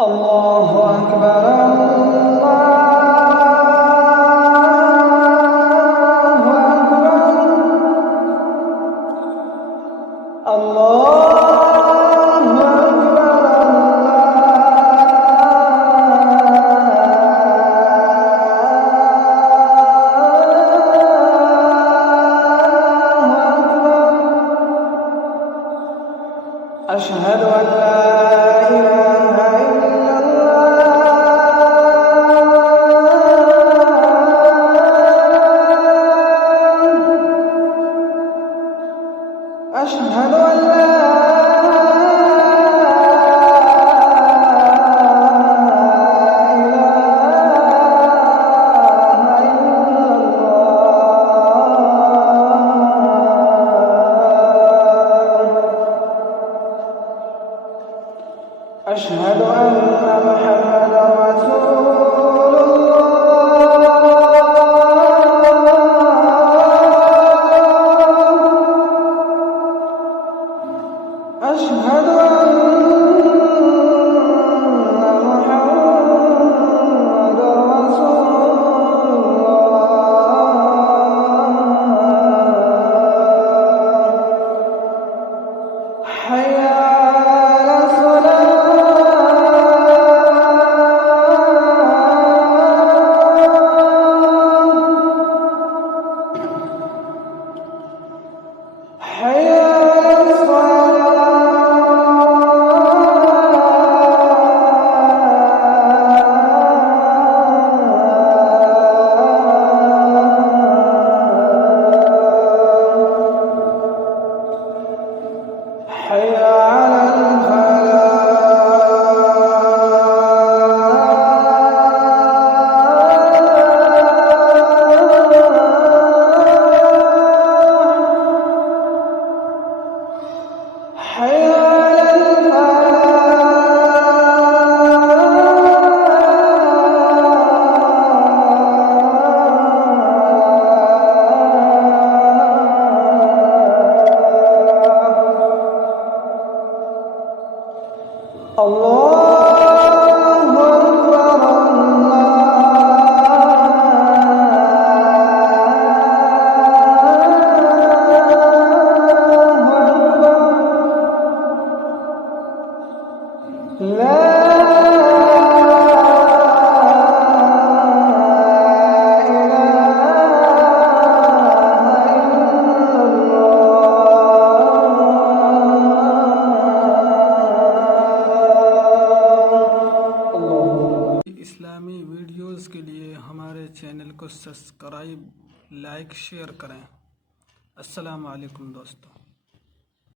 الله أكبر الله أكبر الله أشهد أن لا إله إلا الله أشهد أن لا أشهد أن محمدا رسول الله أشهد أن محمدا رسول الله حي على الصلاة حي على الصلاة حي على حي على الفلاح الله أكبر لا इस्लामी वीडियोस के लिए हमारे चैनल को सब्सक्राइब लाइक शेयर करें। अस्सलाम वालेकुम दोस्तों।